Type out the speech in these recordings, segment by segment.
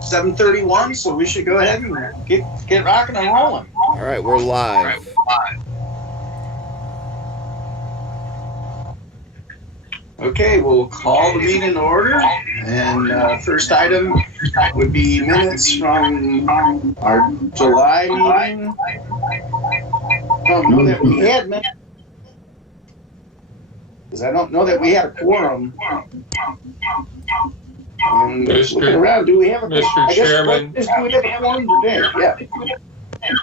7:31, so we should go ahead and get rocking and rolling. All right, we're live. Okay, we'll call the meeting to order. And first item would be minutes from our July meeting. I don't know that we had minutes, because I don't know that we had a quorum. And looking around, do we have a Mr. Chairman? Do we have a quorum today? Yeah.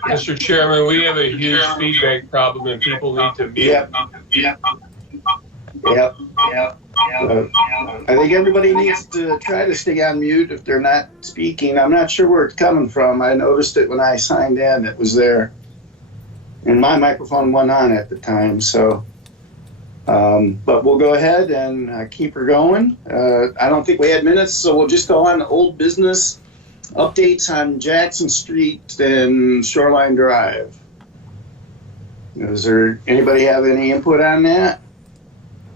Mr. Chairman, we have a huge feedback problem and people need to mute. Yep. I think everybody needs to try to stay on mute if they're not speaking. I'm not sure where it's coming from. I noticed it when I signed in, it was there. And my microphone went on at the time, so. But we'll go ahead and keep her going. I don't think we had minutes, so we'll just go on to old business updates on Jackson Street and Shoreline Drive. Does there anybody have any input on that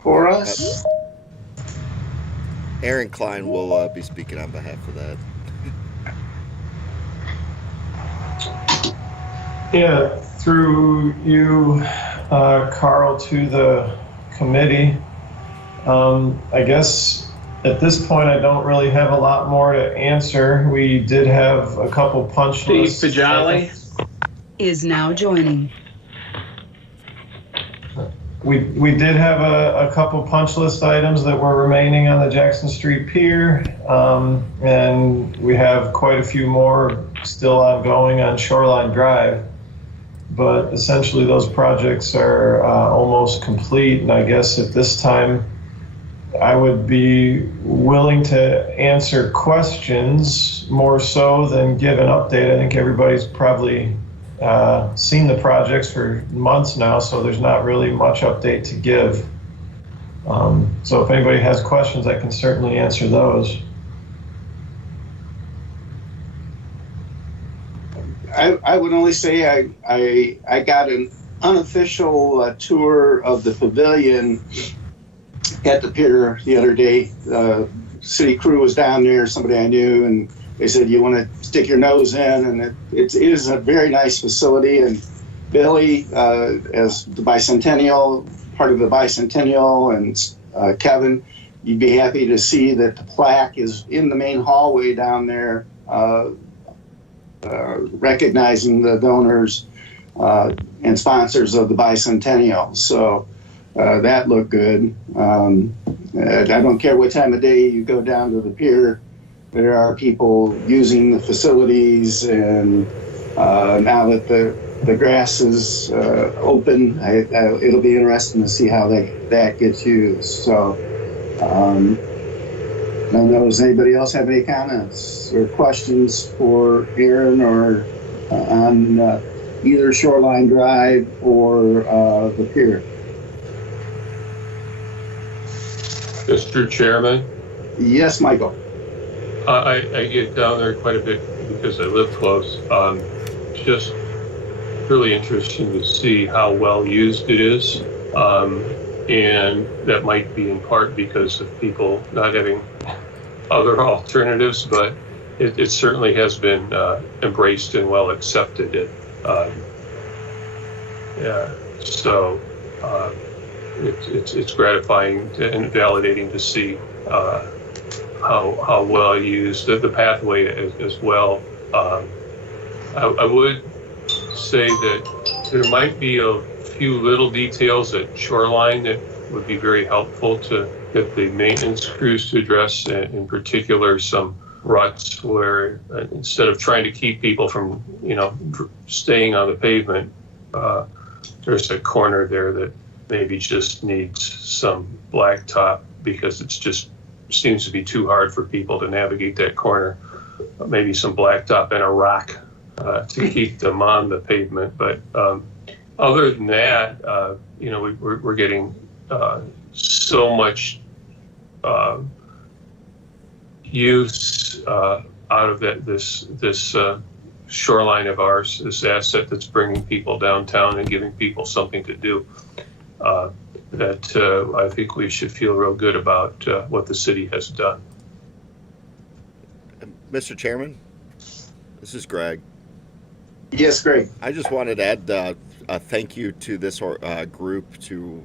for us? Aaron Klein will be speaking on behalf of that. Yeah, through you, Carl, to the committee. I guess at this point I don't really have a lot more to answer. We did have a couple punch lists. Steve Pajali is now joining. We did have a couple punch list items that were remaining on the Jackson Street Pier, and we have quite a few more still ongoing on Shoreline Drive. But essentially those projects are almost complete, and I guess at this time I would be willing to answer questions more so than give an update. I think everybody's probably seen the projects for months now, so there's not really much update to give. So if anybody has questions, I can certainly answer those. I would only say I got an unofficial tour of the pavilion at the pier the other day. City crew was down there, somebody I knew, and they said, you want to stick your nose in, and it is a very nice facility. And Billy, as the bicentennial, part of the bicentennial, and Kevin, you'd be happy to see that the plaque is in the main hallway down there, recognizing the donors and sponsors of the bicentennial. So that looked good. I don't care what time of day you go down to the pier, there are people using the facilities, and now that the grass is open, it'll be interesting to see how that gets used. So I don't know, does anybody else have any comments or questions for Aaron or on either Shoreline Drive or the pier? Mr. Chairman? Yes, Michael. I get down there quite a bit because I live close. Just really interesting to see how well used it is. And that might be in part because of people not having other alternatives, but it certainly has been embraced and well accepted. So it's gratifying and validating to see how well used the pathway as well. I would say that there might be a few little details at Shoreline that would be very helpful to get the maintenance crews to address, in particular some ruts where instead of trying to keep people from staying on the pavement, there's a corner there that maybe just needs some blacktop because it's just seems to be too hard for people to navigate that corner. Maybe some blacktop and a rock to keep them on the pavement. But other than that, we're getting so much use out of this shoreline of ours, this asset that's bringing people downtown and giving people something to do. That I think we should feel real good about what the city has done. Mr. Chairman, this is Greg. Yes, Greg. I just wanted to add a thank you to this group to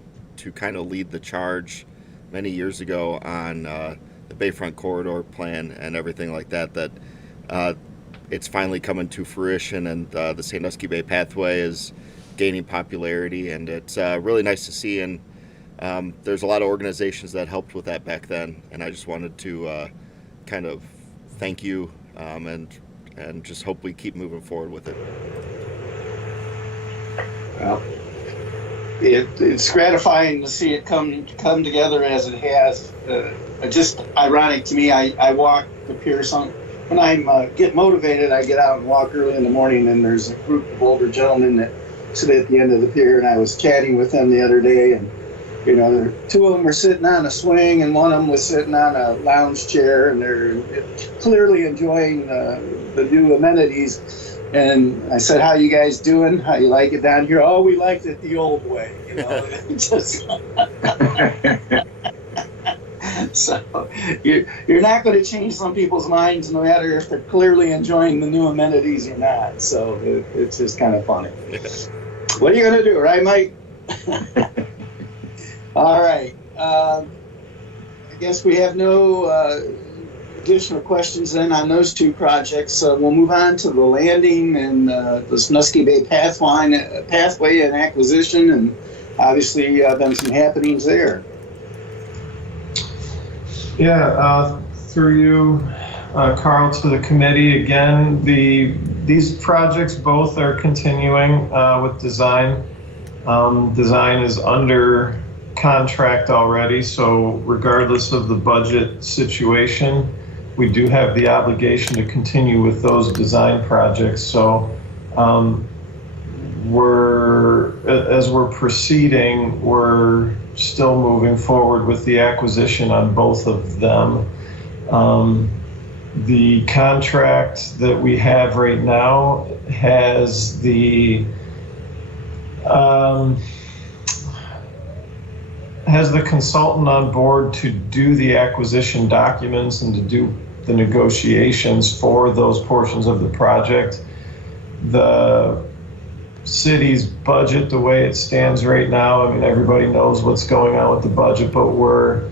kind of lead the charge many years ago on the Bayfront corridor plan and everything like that. It's finally coming to fruition, and the Sandusky Bay Pathway is gaining popularity, and it's really nice to see. And there's a lot of organizations that helped with that back then, and I just wanted to kind of thank you and just hope we keep moving forward with it. Well, it's gratifying to see it come together as it has. Just ironic to me, I walk the pier. When I get motivated, I get out and walk early in the morning, and there's a group of older gentlemen that sit at the end of the pier, and I was chatting with them the other day, and two of them were sitting on a swing, and one of them was sitting on a lounge chair, and they're clearly enjoying the new amenities. And I said, "How you guys doing? How you like it down here?" "Oh, we liked it the old way." Just so you're not going to change some people's minds, no matter if they're clearly enjoying the new amenities or not. So it's just kind of funny. What are you going to do, right, Mike? All right. I guess we have no additional questions then on those two projects. We'll move on to the landing and the Sandusky Bay pathway and acquisition, and obviously been some happenings there. Yeah, through you, Carl, to the committee again. These projects both are continuing with design. Design is under contract already, so regardless of the budget situation, we do have the obligation to continue with those design projects. So as we're proceeding, we're still moving forward with the acquisition on both of them. The contract that we have right now has the consultant on board to do the acquisition documents and to do the negotiations for those portions of the project. The city's budget, the way it stands right now, I mean, everybody knows what's going on with the budget, but we're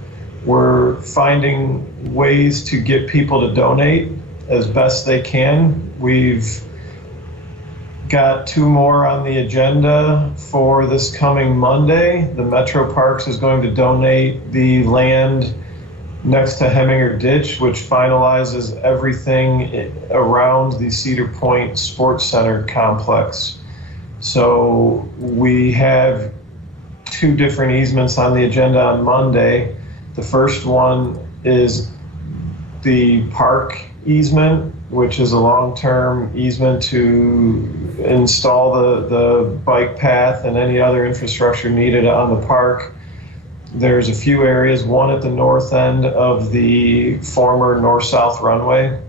finding ways to get people to donate as best they can. We've got two more on the agenda for this coming Monday. The Metro Parks is going to donate the land next to Heminger Ditch, which finalizes everything around the Cedar Point Sports Center complex. So we have two different easements on the agenda on Monday. The first one is the park easement, which is a long-term easement to install the bike path and any other infrastructure needed on the park. There's a few areas, one at the north end of the former north-south runway,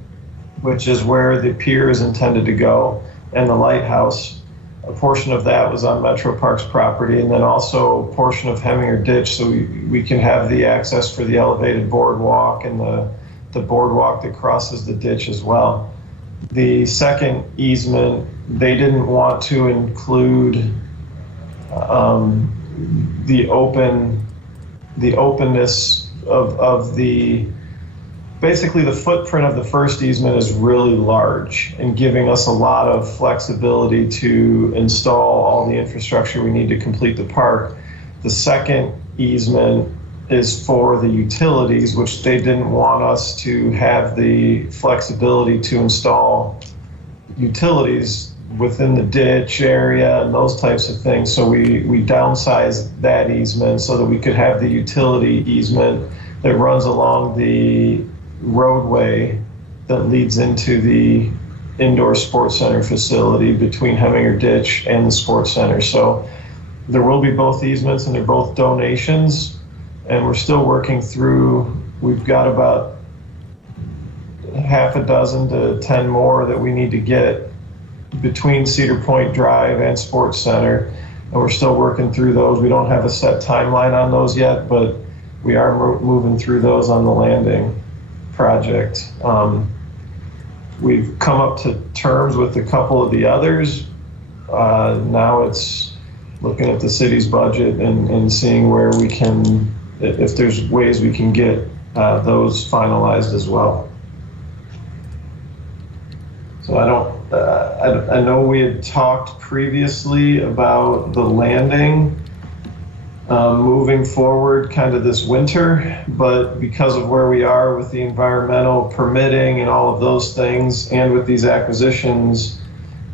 which is where the pier is intended to go, and the lighthouse. A portion of that was on Metro Parks property, and then also a portion of Heminger Ditch, so we can have the access for the elevated boardwalk and the boardwalk that crosses the ditch as well. The second easement, they didn't want to include the openness of the, basically the footprint of the first easement is really large and giving us a lot of flexibility to install all the infrastructure we need to complete the park. The second easement is for the utilities, which they didn't want us to have the flexibility to install utilities within the ditch area and those types of things. So we downsized that easement so that we could have the utility easement that runs along the roadway that leads into the indoor sports center facility between Heminger Ditch and the sports center. So there will be both easements, and they're both donations, and we're still working through. We've got about half a dozen to 10 more that we need to get between Cedar Point Drive and Sports Center, and we're still working through those. We don't have a set timeline on those yet, but we are moving through those on the landing project. we've come up to terms with a couple of the others. Now it's looking at the city's budget and seeing where we can, if there's ways we can get those finalized as well. So I know we had talked previously about the landing moving forward kind of this winter, but because of where we are with the environmental permitting and all of those things, and with these acquisitions,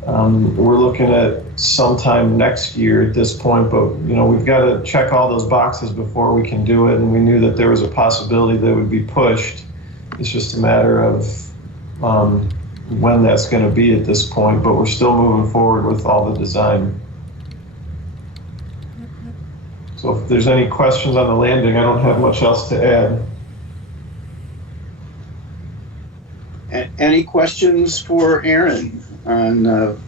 we're looking at sometime next year at this point. But we've got to check all those boxes before we can do it, and we knew that there was a possibility that it would be pushed. It's just a matter of when that's going to be at this point, but we're still moving forward with all the design. So if there's any questions on the landing, I don't have much else to add. Any questions for Aaron on that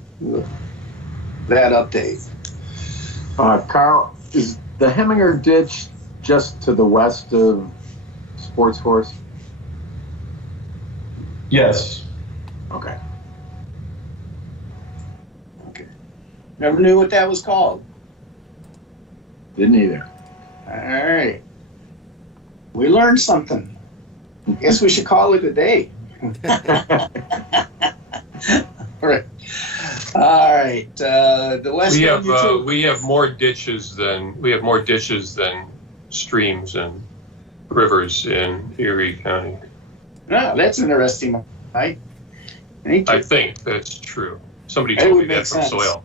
update? Carl, is the Heminger ditch just to the west of Sports Horse? Yes. Okay. Never knew what that was called. Didn't either. All right. We learned something. Guess we should call it a day. All right. All right. The West End we have more ditches than streams and rivers in Erie County. Oh, that's interesting, Mike. Thank you. I think that's true. Somebody told me that from soil.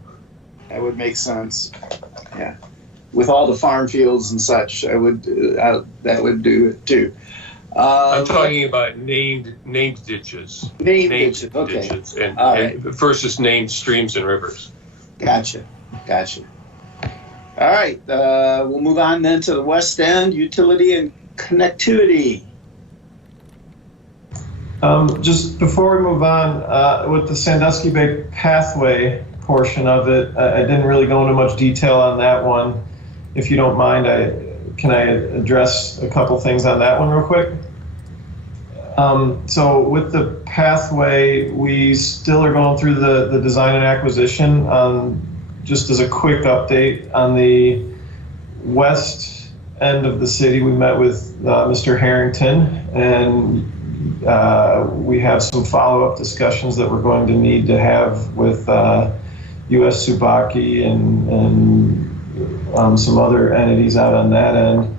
That would make sense. Yeah. With all the farm fields and such, that would do it too. I'm talking about named ditches. Named ditches, okay. Ditches and right. versus named streams and rivers. Gotcha. All right, we'll move on then to the West End, utility and connectivity. Just before we move on, with the Sandusky Bay pathway portion of it, I didn't really go into much detail on that one. If you don't mind, can I address a couple things on that one real quick? So with the pathway, we still are going through the design and acquisition. Just as a quick update, on the west end of the city, we met with Mr. Harrington, and we have some follow-up discussions that we're going to need to have with U.S. Subaki and some other entities out on that end.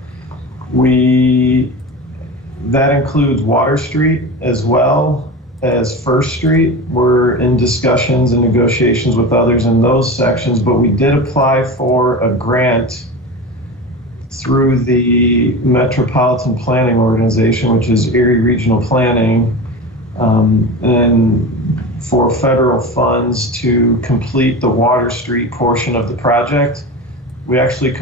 That includes Water Street as well as First Street. We're in discussions and negotiations with others in those sections, but we did apply for a grant through the Metropolitan Planning Organization, which is Erie Regional Planning, and for federal funds to complete the Water Street portion of the project. We actually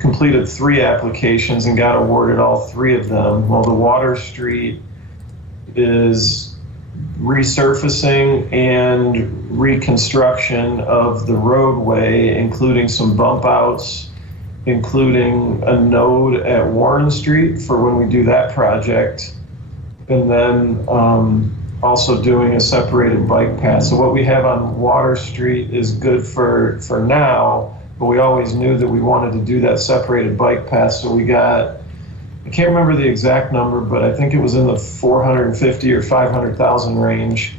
completed 3 applications and got awarded all 3 of them. Well, the Water Street is resurfacing and reconstruction of the roadway, including some bump outs, including a node at Warren Street for when we do that project, and then also doing a separated bike path. So what we have on Water Street is good for now, but we always knew that we wanted to do that separated bike path. So we got, I can't remember the exact number, but I think it was in the 450 or 500,000 range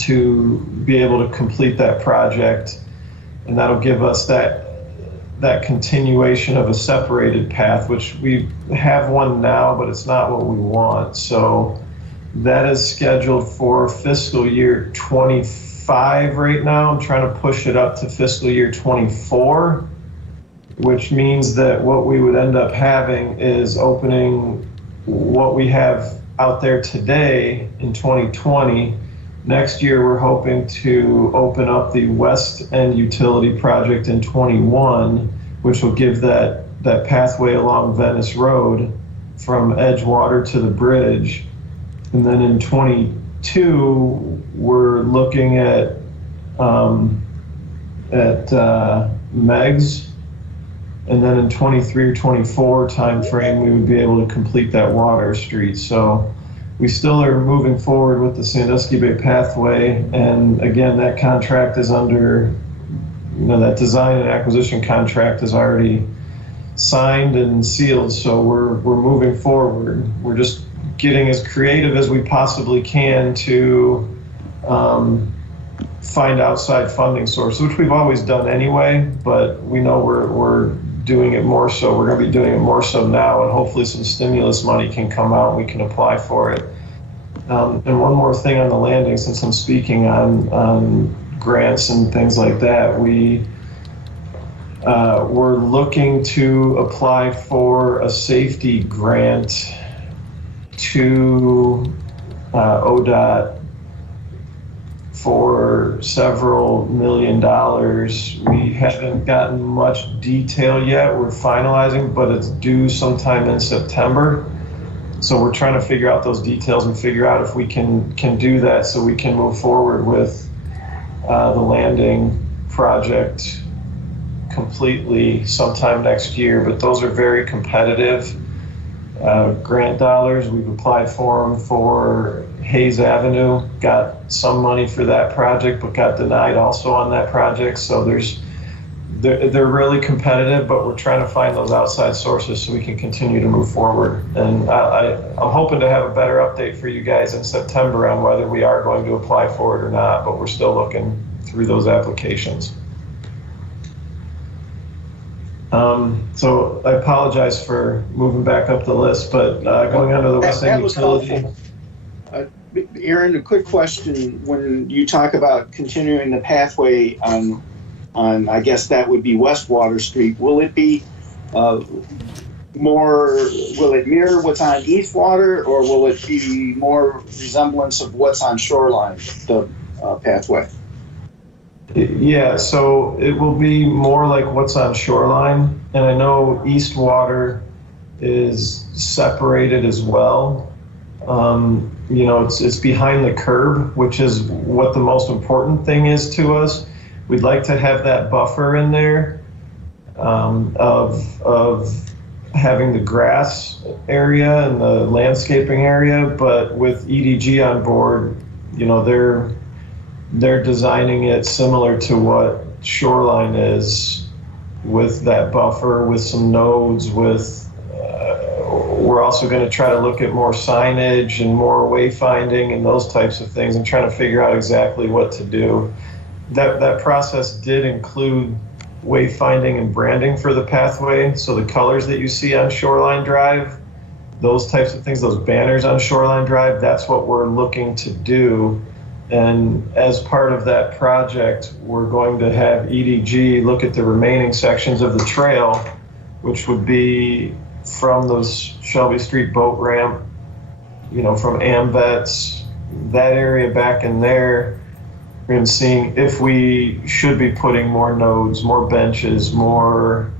to be able to complete that project. And that'll give us that continuation of a separated path, which we have one now, but it's not what we want. So that is scheduled for fiscal year 25 right now. I'm trying to push it up to fiscal year 24, which means that what we would end up having is opening what we have out there today in 2020. Next year, we're hoping to open up the West End Utility Project in 21, which will give that pathway along Venice Road from Edgewater to the bridge. And then in 22, we're looking at Megs. And then in 23 or 24 timeframe, we would be able to complete that Water Street. So we still are moving forward with the Sandusky Bay pathway, and again, that contract is under, that design and acquisition contract is already signed and sealed, so we're moving forward. We're just getting as creative as we possibly can to find outside funding sources, which we've always done anyway, but we know we're doing it more so. We're going to be doing it more so now, and hopefully some stimulus money can come out and we can apply for it. And one more thing on the landing, since I'm speaking on grants and things like that, we're looking to apply for a safety grant to ODOT for several $1 million. We haven't gotten much detail yet. We're finalizing, but it's due sometime in September. So we're trying to figure out those details and figure out if we can do that so we can move forward with the landing project completely sometime next year. But those are very competitive grant dollars. We've applied for them for Hayes Avenue, got some money for that project, but got denied also on that project. So they're really competitive, but we're trying to find those outside sources so we can continue to move forward. And I'm hoping to have a better update for you guys in September on whether we are going to apply for it or not, but we're still looking through those applications. So I apologize for moving back up the list, but going on to the West End Utility. Aaron, a quick question. When you talk about continuing the pathway on I guess that would be West Water Street, will it be will it mirror what's on East Water, or will it be more resemblance of what's on Shoreline, the pathway? Yeah, so it will be more like what's on Shoreline, and I know East Water is separated as well. It's behind the curb, which is what the most important thing is to us. We'd like to have that buffer in there of having the grass area and the landscaping area, but with EDG on board, they're designing it similar to what Shoreline is, with that buffer, with some nodes, we're also going to try to look at more signage and more wayfinding and those types of things, and trying to figure out exactly what to do. That process did include wayfinding and branding for the pathway. So the colors that you see on Shoreline Drive, those types of things, those banners on Shoreline Drive, that's what we're looking to do. And as part of that project, we're going to have EDG look at the remaining sections of the trail, which would be from the Shelby Street boat ramp, from AMVETS, that area back in there, and seeing if we should be putting more nodes, more benches, more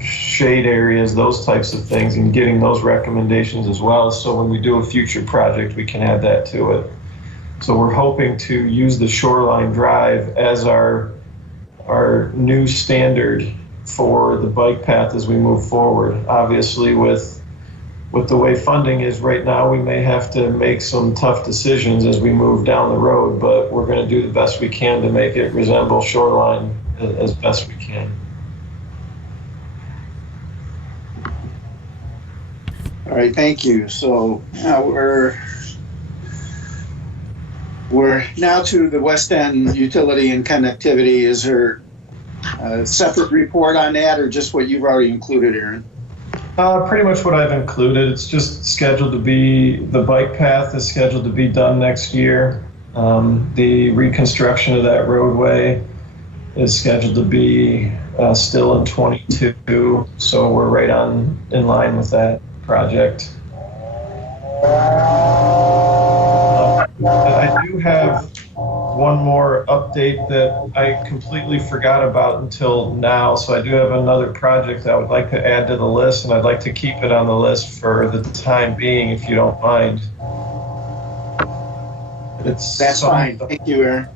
shade areas, those types of things, and getting those recommendations as well. So when we do a future project, we can add that to it. So we're hoping to use the Shoreline Drive as our new standard for the bike path as we move forward. Obviously, with the way funding is right now, we may have to make some tough decisions as we move down the road, but we're going to do the best we can to make it resemble Shoreline as best we can. All right, thank you. So now we're now to the West End Utility and Connectivity. Is there a separate report on that, or just what you've already included, Aaron? Pretty much what I've included. It's just scheduled to be, the bike path is scheduled to be done next year. The reconstruction of that roadway is scheduled to be still in 22, so we're right in line with that project. I do have one more update that I completely forgot about until now. So I do have another project I would like to add to the list, and I'd like to keep it on the list for the time being, if you don't mind. That's fine. Thank you, Aaron.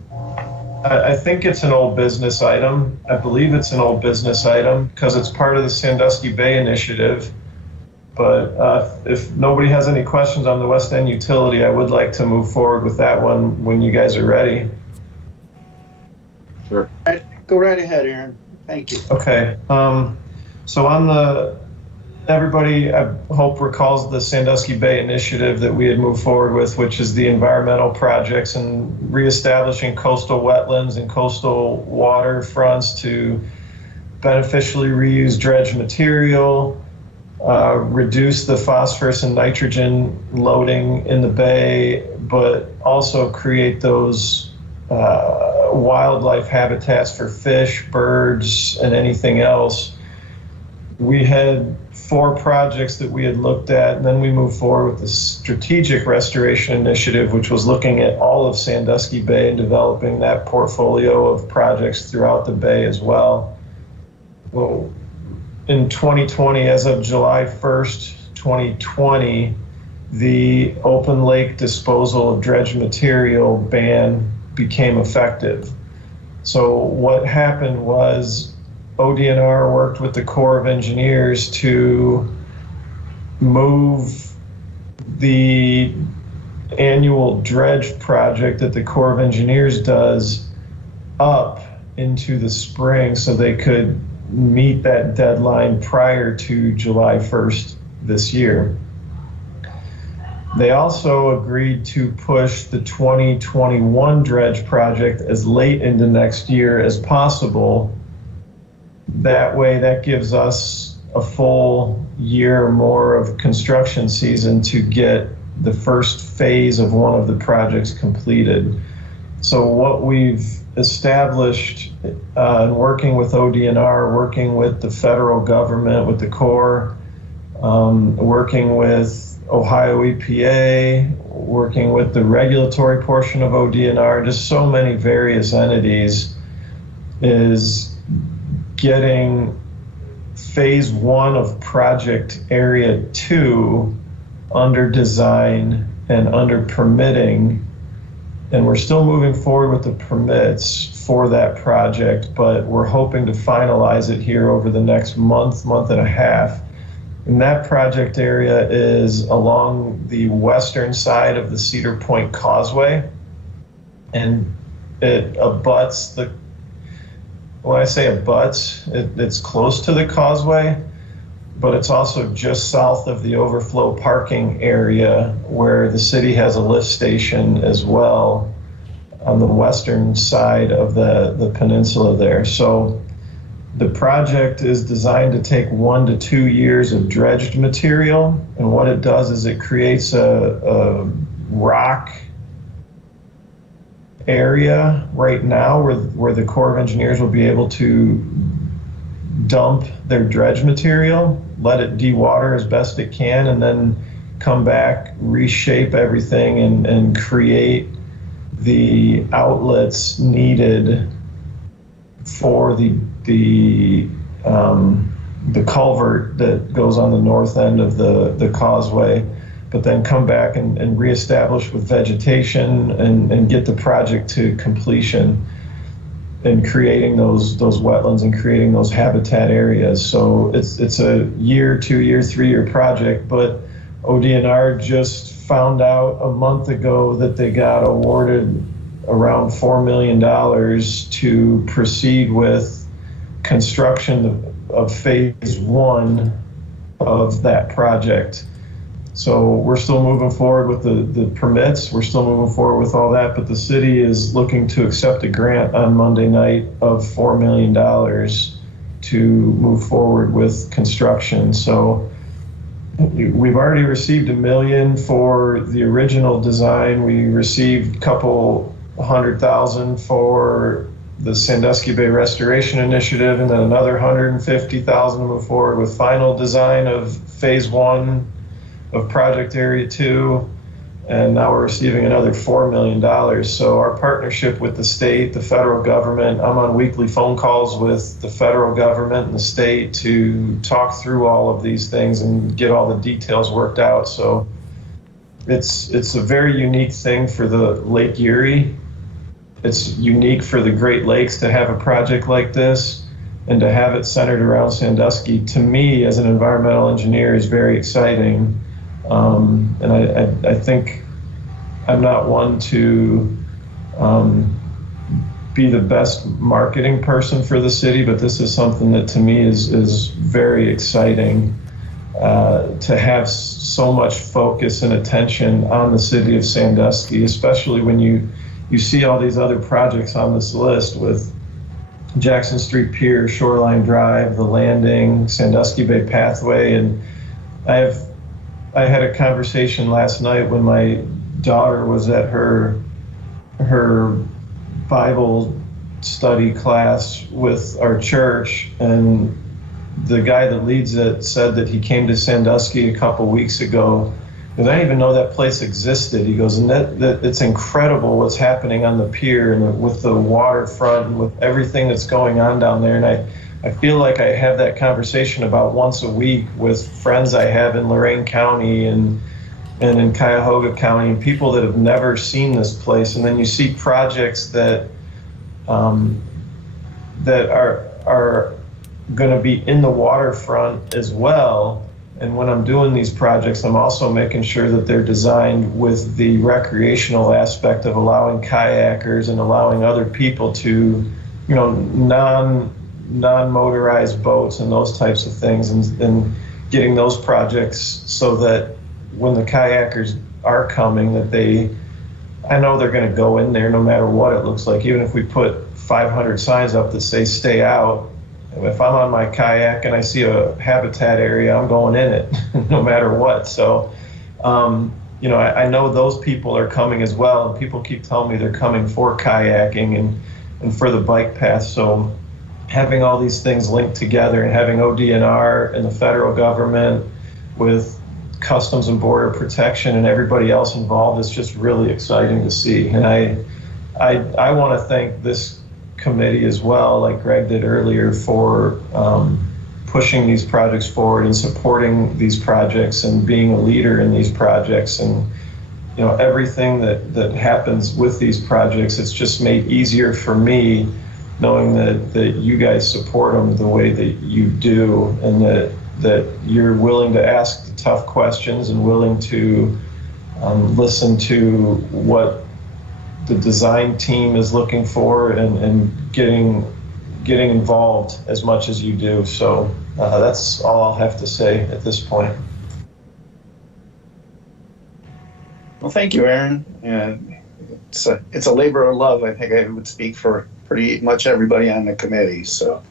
I think it's an old business item. I believe it's an old business item because it's part of the Sandusky Bay Initiative. But if nobody has any questions on the West End utility, I would like to move forward with that one when you guys are ready. Sure. All right, go right ahead, Aaron. Thank you. Okay. So on everybody, I hope, recalls the Sandusky Bay initiative that we had moved forward with, which is the environmental projects and reestablishing coastal wetlands and coastal waterfronts to beneficially reuse dredge material, reduce the phosphorus and nitrogen loading in the bay, but also create those wildlife habitats for fish, birds, and anything else. We had 4 projects that we had looked at, and then we moved forward with the Strategic Restoration Initiative, which was looking at all of Sandusky Bay and developing that portfolio of projects throughout the bay as well. Well, in 2020, as of July 1st, 2020, the open lake disposal of dredge material ban became effective. So what happened was ODNR worked with the Corps of Engineers to move the annual dredge project that the Corps of Engineers does up into the spring so they could meet that deadline prior to July 1st this year. They also agreed to push the 2021 dredge project as late into next year as possible. That way, that gives us a full year or more of construction season to get the first phase of one of the projects completed. So what we've established in working with ODNR, working with the federal government, with the Corps, working with Ohio EPA, working with the regulatory portion of ODNR, just so many various entities, is getting phase 1 of project area 2 under design and under permitting. And we're still moving forward with the permits for that project, but we're hoping to finalize it here over the next month and a half. And that project area is along the western side of the Cedar Point Causeway, and it abuts the, when I say abuts, it's close to the causeway, but it's also just south of the overflow parking area where the city has a lift station as well on the western side of the peninsula there. So the project is designed to take 1 to 2 years of dredged material, and what it does is it creates a rock area right now where the Corps of Engineers will be able to dump their dredge material, let it dewater as best it can, and then come back, reshape everything, and create the outlets needed for the culvert that goes on the north end of the causeway, but then come back and reestablish with vegetation and get the project to completion and creating those wetlands and creating those habitat areas. So it's a year, 2 year, 3 year project, but ODNR just found out a month ago that they got awarded around $4 million to proceed with construction of phase 1 of that project. So we're still moving forward with the permits. We're still moving forward with all that, but the city is looking to accept a grant on Monday night of $4 million to move forward with construction. So we've already received $1 million for the original design. We received a couple $100,000 for the Sandusky Bay Restoration Initiative, and then another $150,000 to move forward with final design of phase 1 of project area 2, and now we're receiving another $4 million. So our partnership with the state, the federal government, I'm on weekly phone calls with the federal government and the state to talk through all of these things and get all the details worked out. So it's a very unique thing for the Lake Erie. It's unique for the Great Lakes to have a project like this. and to have it centered around Sandusky, to me as an environmental engineer, is very exciting. And I think I'm not one to be the best marketing person for the city, but this is something that to me is very exciting, to have so much focus and attention on the city of Sandusky, especially when you see all these other projects on this list with Jackson Street Pier, Shoreline Drive, the Landing, Sandusky Bay Pathway. And I had a conversation last night when my daughter was at her Bible study class with our church, and the guy that leads it said that he came to Sandusky a couple weeks ago, because I didn't even know that place existed. He goes, and that it's incredible what's happening on the pier and with the waterfront and with everything that's going on down there. And I feel like I have that conversation about once a week with friends I have in Lorain County and in Cuyahoga County, and people that have never seen this place. And then you see projects that that are going to be in the waterfront as well. And when I'm doing these projects, I'm also making sure that they're designed with the recreational aspect of allowing kayakers and allowing other people to, non-motorized boats and those types of things, and getting those projects so that when the kayakers are coming, that I know they're going to go in there no matter what it looks like. Even if we put 500 signs up that say stay out, if I'm on my kayak and I see a habitat area, I'm going in it no matter what. So, I know those people are coming as well, and people keep telling me they're coming for kayaking and for the bike path. So having all these things linked together and having ODNR and the federal government with Customs and Border Protection and everybody else involved is just really exciting to see. And I want to thank this committee as well, like Greg did earlier, for pushing these projects forward and supporting these projects and being a leader in these projects. And everything that happens with these projects, it's just made easier for me knowing that you guys support them the way that you do, and that you're willing to ask the tough questions and willing to listen to what the design team is looking for, and getting involved as much as you do. So that's all I'll have to say at this point. Well, thank you, Aaron. And it's a labor of love. I think I would speak for pretty much everybody on the committee. So,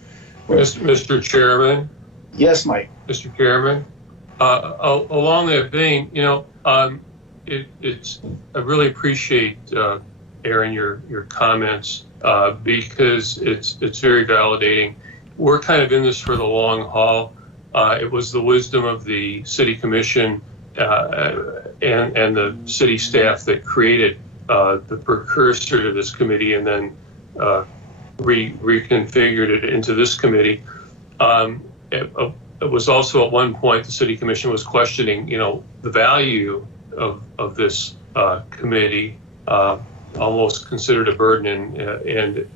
Mr. Chairman. Yes, Mike. Mr. Chairman. Along that vein, I really appreciate Aaron, your comments, because it's very validating. We're kind of in this for the long haul. It was the wisdom of the city commission and the city staff that created the precursor to this committee, and then reconfigured it into this committee. It was also at one point the city commission was questioning, the value of this committee. Almost considered a burden, and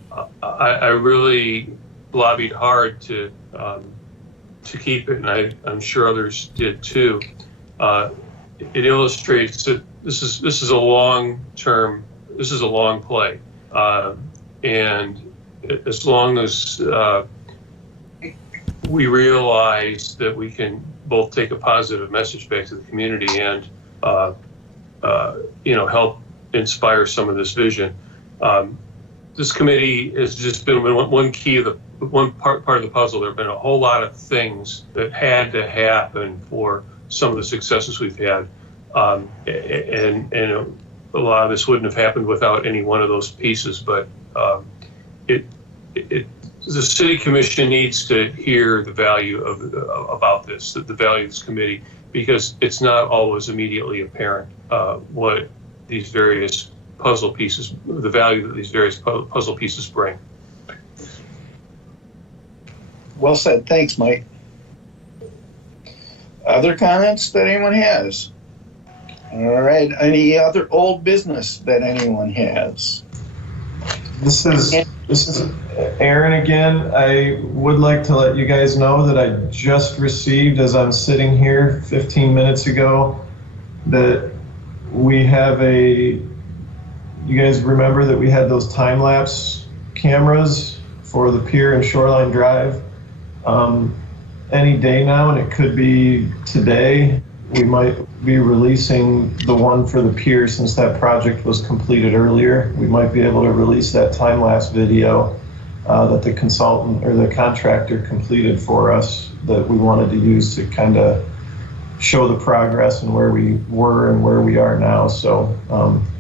I really lobbied hard to keep it, and I'm sure others did too. It illustrates that this is a long play, and as long as we realize that we can both take a positive message back to the community and help inspire some of this vision. This committee has just been one key of one part of the puzzle. There have been a whole lot of things that had to happen for some of the successes we've had, and a lot of this wouldn't have happened without any one of those pieces. But the city commission needs to hear the value about this, the value of this committee, because it's not always immediately apparent what these various puzzle pieces, the value that these various puzzle pieces bring. Well said. Thanks, Mike. Other comments that anyone has? All right. Any other old business that anyone has? This is Aaron again. I would like to let you guys know that I just received, as I'm sitting here 15 minutes ago, that we have you guys remember that we had those time-lapse cameras for the pier and Shoreline Drive? Any day now, and it could be today, we might be releasing the one for the pier since that project was completed earlier. We might be able to release that time-lapse video that the consultant or the contractor completed for us that we wanted to use to kind of show the progress and where we were and where we are now. So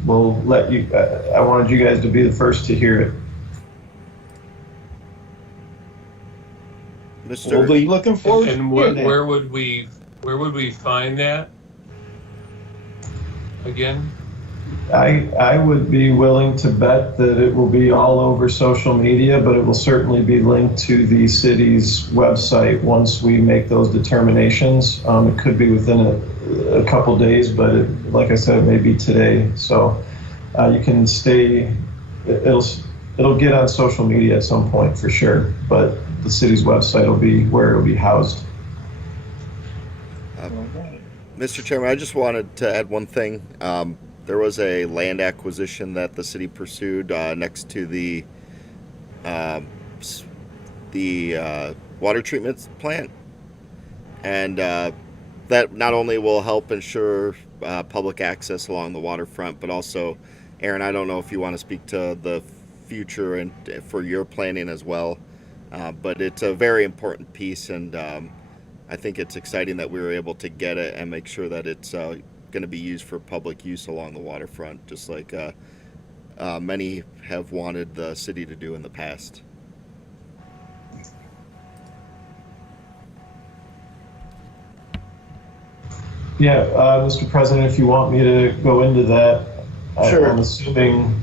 we'll let you, I wanted you guys to be the first to hear it. We'll be looking forward And to that. where would we find that again? I would be willing to bet that it will be all over social media, but it will certainly be linked to the city's website once we make those determinations. It could be within a couple days, but like I said, it may be today. So you can stay, it'll get on social media at some point for sure, but the city's website will be where it'll be housed. Mr. Chairman, I just wanted to add one thing. There was a land acquisition that the city pursued next to the water treatment plant, and that not only will help ensure public access along the waterfront, but also, Aaron, I don't know if you want to speak to the future and for your planning as well, but it's a very important piece, and I think it's exciting that we were able to get it and make sure that it's going to be used for public use along the waterfront, just like many have wanted the city to do in the past. Yeah, Mr. President, if you want me to go into that, Sure. I'm assuming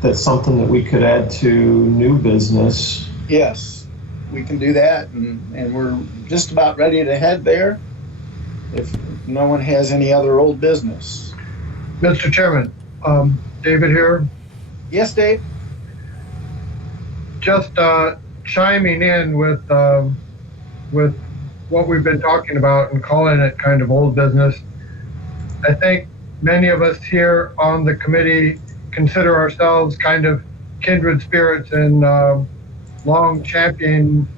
that's something that we could add to new business. Yes, we can do that, and we're just about ready to head there if no one has any other old business. Mr. Chairman, David here. Yes, Dave? Just chiming in with what we've been talking about and calling it kind of old business. I think many of us here on the committee consider ourselves kind of kindred spirits and long championing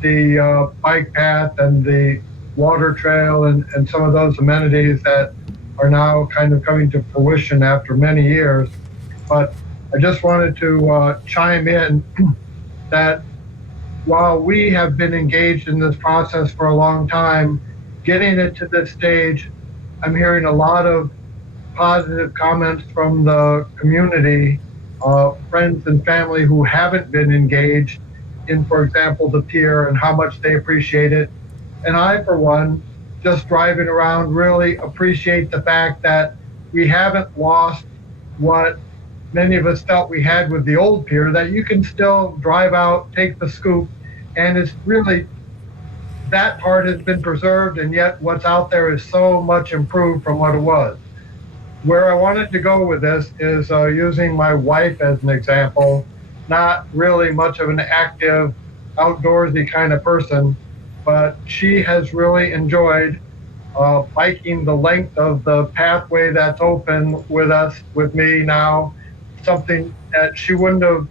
the bike path and the water trail and some of those amenities that are now kind of coming to fruition after many years. But I just wanted to chime in that while we have been engaged in this process for a long time, getting it to this stage, I'm hearing a lot of positive comments from the community, friends and family who haven't been engaged in, for example, the pier and how much they appreciate it. And I, for one, just driving around, really appreciate the fact that we haven't lost what many of us felt we had with the old pier, that you can still drive out, take the scoop, and it's really, that part has been preserved, and yet what's out there is so much improved from what it was. Where I wanted to go with this is using my wife as an example, not really much of an active, outdoorsy kind of person, but she has really enjoyed biking the length of the pathway that's open with me now, something that she wouldn't have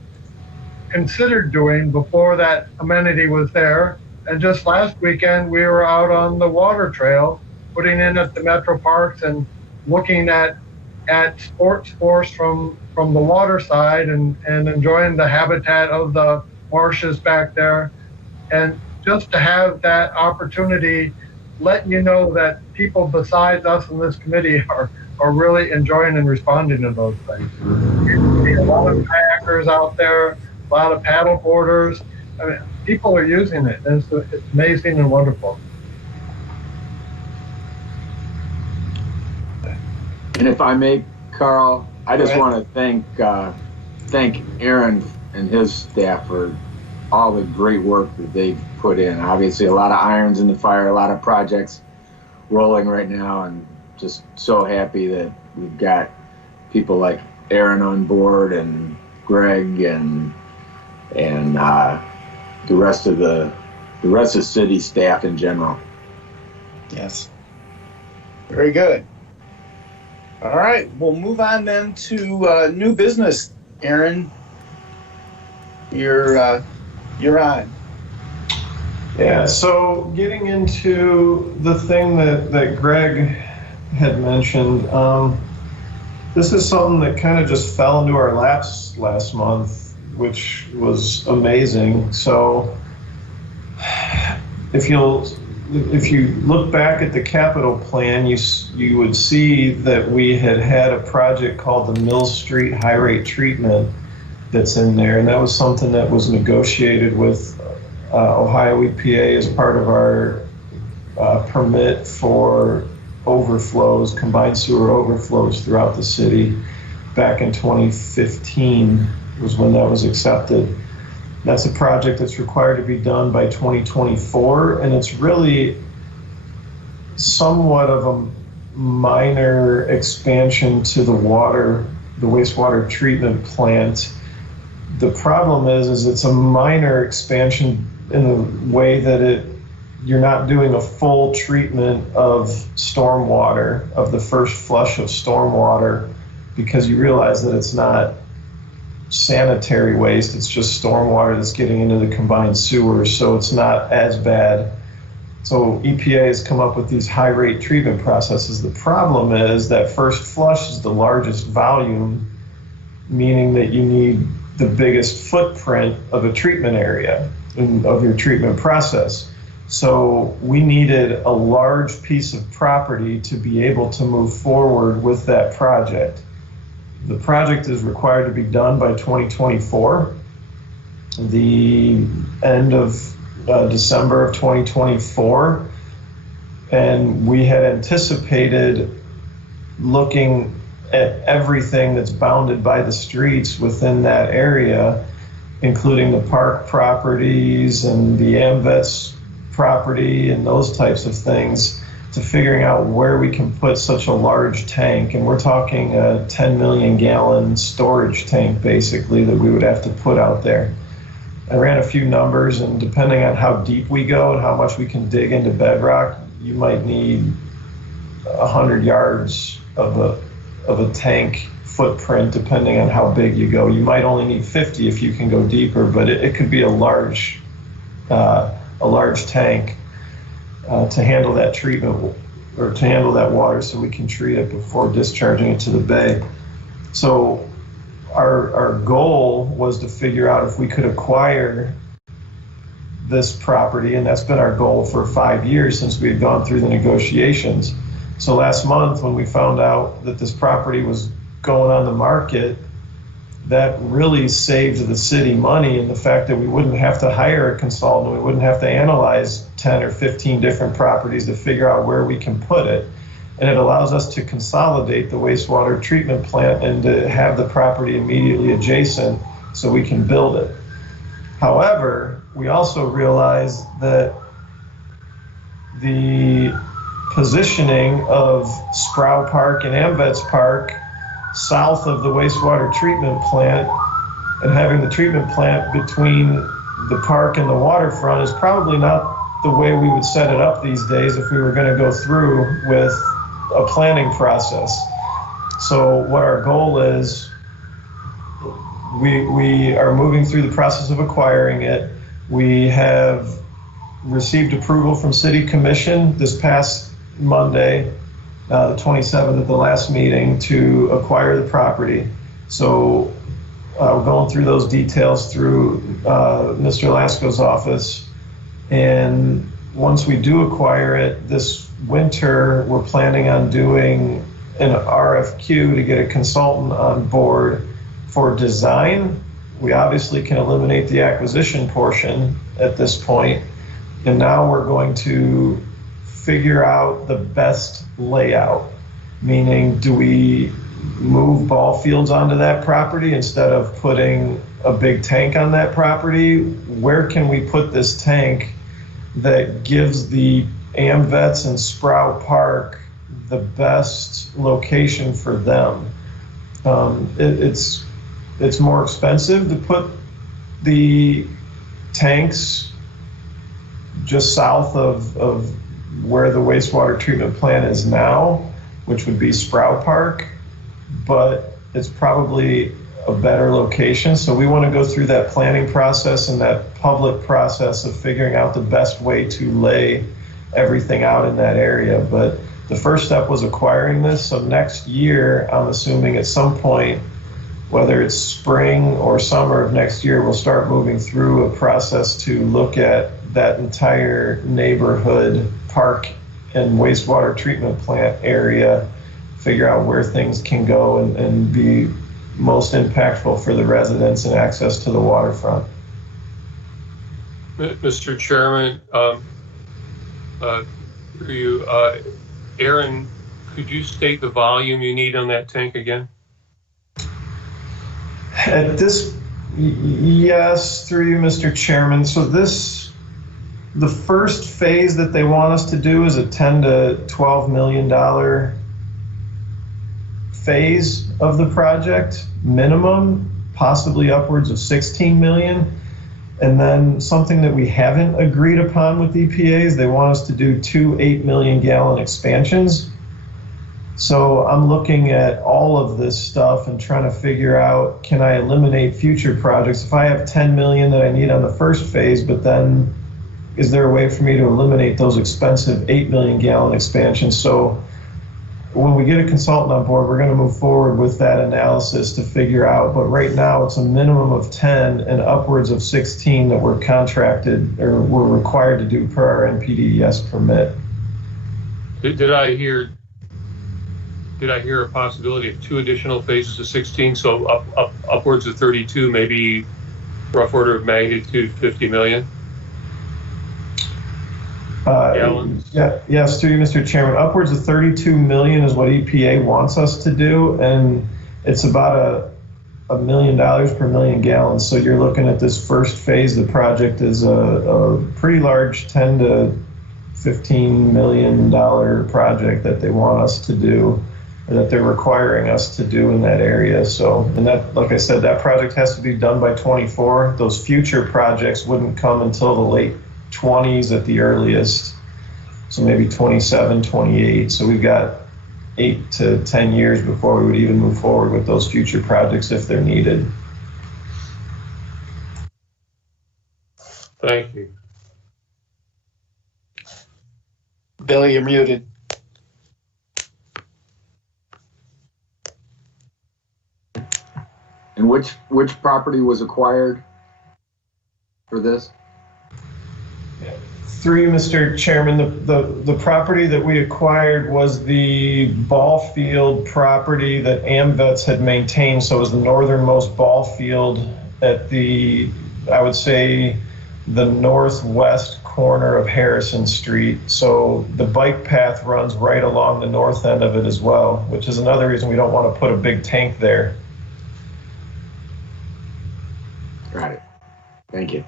considered doing before that amenity was there. And just last weekend, we were out on the water trail, putting in at the Metro Parks and looking at sports from the water side and enjoying the habitat of the marshes back there. And just to have that opportunity, letting you know that people besides us in this committee are really enjoying and responding to those things. You see a lot of kayakers out there, a lot of paddle boarders. I mean, people are using it, and it's amazing and wonderful. And if I may, Carl, I just want to thank Aaron and his staff for all the great work that they've put in. Obviously, a lot of irons in the fire, a lot of projects rolling right now, and just so happy that we've got people like Aaron on board and Greg and the rest of city staff in general. Yes. Very good. All right, we'll move on then to new business. Aaron, you're on. Yeah, so getting into the thing that Greg had mentioned, this is something that kind of just fell into our laps last month, which was amazing. So if you look back at the capital plan, you would see that we had a project called the Mill Street High Rate Treatment that's in there, and that was something that was negotiated with Ohio EPA as part of our permit for overflows, combined sewer overflows throughout the city. Back in 2015 was when that was accepted. That's a project that's required to be done by 2024, and it's really somewhat of a minor expansion to the wastewater treatment plant. The problem is it's a minor expansion in the way that you're not doing a full treatment of stormwater, of the first flush of stormwater, because you realize that it's not sanitary waste, it's just stormwater that's getting into the combined sewers, so it's not as bad. So EPA has come up with these high rate treatment processes. The problem is that first flush is the largest volume, meaning that you need the biggest footprint of a treatment area of your treatment process. So we needed a large piece of property to be able to move forward with that project. The project is required to be done by 2024. The end of December of 2024. And we had anticipated looking at everything that's bounded by the streets within that area, including the park properties and the AMVETS property and those types of things, to figuring out where we can put such a large tank. And we're talking a 10 million gallon storage tank, basically, that we would have to put out there. I ran a few numbers, and depending on how deep we go and how much we can dig into bedrock, you might need 100 yards of a tank footprint, depending on how big you go. You might only need 50 if you can go deeper, but it could be a large tank to handle that treatment, or to handle that water, so we can treat it before discharging it to the bay. So our goal was to figure out if we could acquire this property, and that's been our goal for 5 years since we had gone through the negotiations. So last month, when we found out that this property was going on the market, that really saved the city money, in the fact that we wouldn't have to hire a consultant, we wouldn't have to analyze 10 or 15 different properties to figure out where we can put it. And it allows us to consolidate the wastewater treatment plant and to have the property immediately adjacent so we can build it. However, we also realize that the positioning of Sproul Park and AMVETS Park south of the wastewater treatment plant, and having the treatment plant between the park and the waterfront, is probably not the way we would set it up these days if we were going to go through with a planning process. So what our goal is, we are moving through the process of acquiring it. We have received approval from City Commission this past Monday, the 27th, at the last meeting, to acquire the property. So we're going through those details through Mr. Lasko's office. And once we do acquire it this winter, we're planning on doing an RFQ to get a consultant on board for design. We obviously can eliminate the acquisition portion at this point. And now we're going to figure out the best layout, meaning, do we move ball fields onto that property instead of putting a big tank on that property? Where can we put this tank that gives the AMVETS and Sproul Park the best location for them? It's it's more expensive to put the tanks just south of where the wastewater treatment plant is now, which would be Sprout Park, but it's probably a better location. So we want to go through that planning process and that public process of figuring out the best way to lay everything out in that area. But the first step was acquiring this. So next year, I'm assuming at some point, whether it's spring or summer of next year, we'll start moving through a process to look at that entire neighborhood park and wastewater treatment plant area, figure out where things can go and be most impactful for the residents and access to the waterfront. Mr. Chairman, through you, Aaron, could you state the volume you need on that tank again? At this, yes, through you, Mr. Chairman. So the first phase that they want us to do is a $10 to $12 million phase of the project, minimum, possibly upwards of 16 million. And then something that we haven't agreed upon with EPA is they want us to do 2 8 million gallon expansions. So I'm looking at all of this stuff and trying to figure out, can I eliminate future projects? If I have 10 million that I need on the first phase, but then is there a way for me to eliminate those expensive 8 million gallon expansions? So when we get a consultant on board, we're going to move forward with that analysis to figure out. But right now, it's a minimum of 10 and upwards of 16 that we're contracted or we're required to do per our NPDES permit. Did I hear a possibility of 2 additional phases of 16? So upwards of 32, maybe rough order of magnitude 50 million? Gallons? Yes, through you, Mr. Chairman. Upwards of 32 million is what EPA wants us to do, and it's about $1 million per million gallons. So you're looking at this first phase of the project is a pretty large 10 to $15 million project that they want us to do, or that they're requiring us to do in that area. So, and that, like I said, that project has to be done by 24. Those future projects wouldn't come until the late 20s at the earliest, so maybe 27, 28. So we've got 8 to 10 years before we would even move forward with those future projects if they're needed. Thank you. Billy, you're muted. And which property was acquired for this? Through you, Mr. Chairman, the property that we acquired was the ball field property that AMVETS had maintained. So it was the northernmost ball field at the, I would say, the northwest corner of Harrison Street. So the bike path runs right along the north end of it as well, which is another reason we don't want to put a big tank there. Got it. Thank you.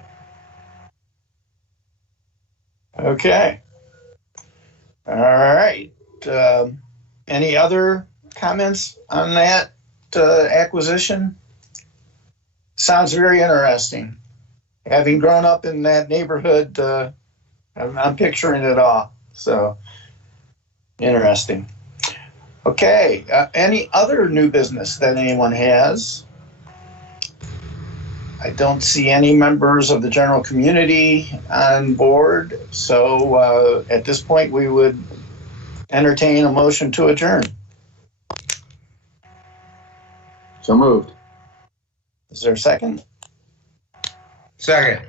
Okay. All right. Any other comments on that acquisition? Sounds very interesting. Having grown up in that neighborhood, I'm picturing it all. So interesting. Okay. Any other new business that anyone has? I don't see any members of the general community on board. So at this point, we would entertain a motion to adjourn. So moved. Is there a second? Second.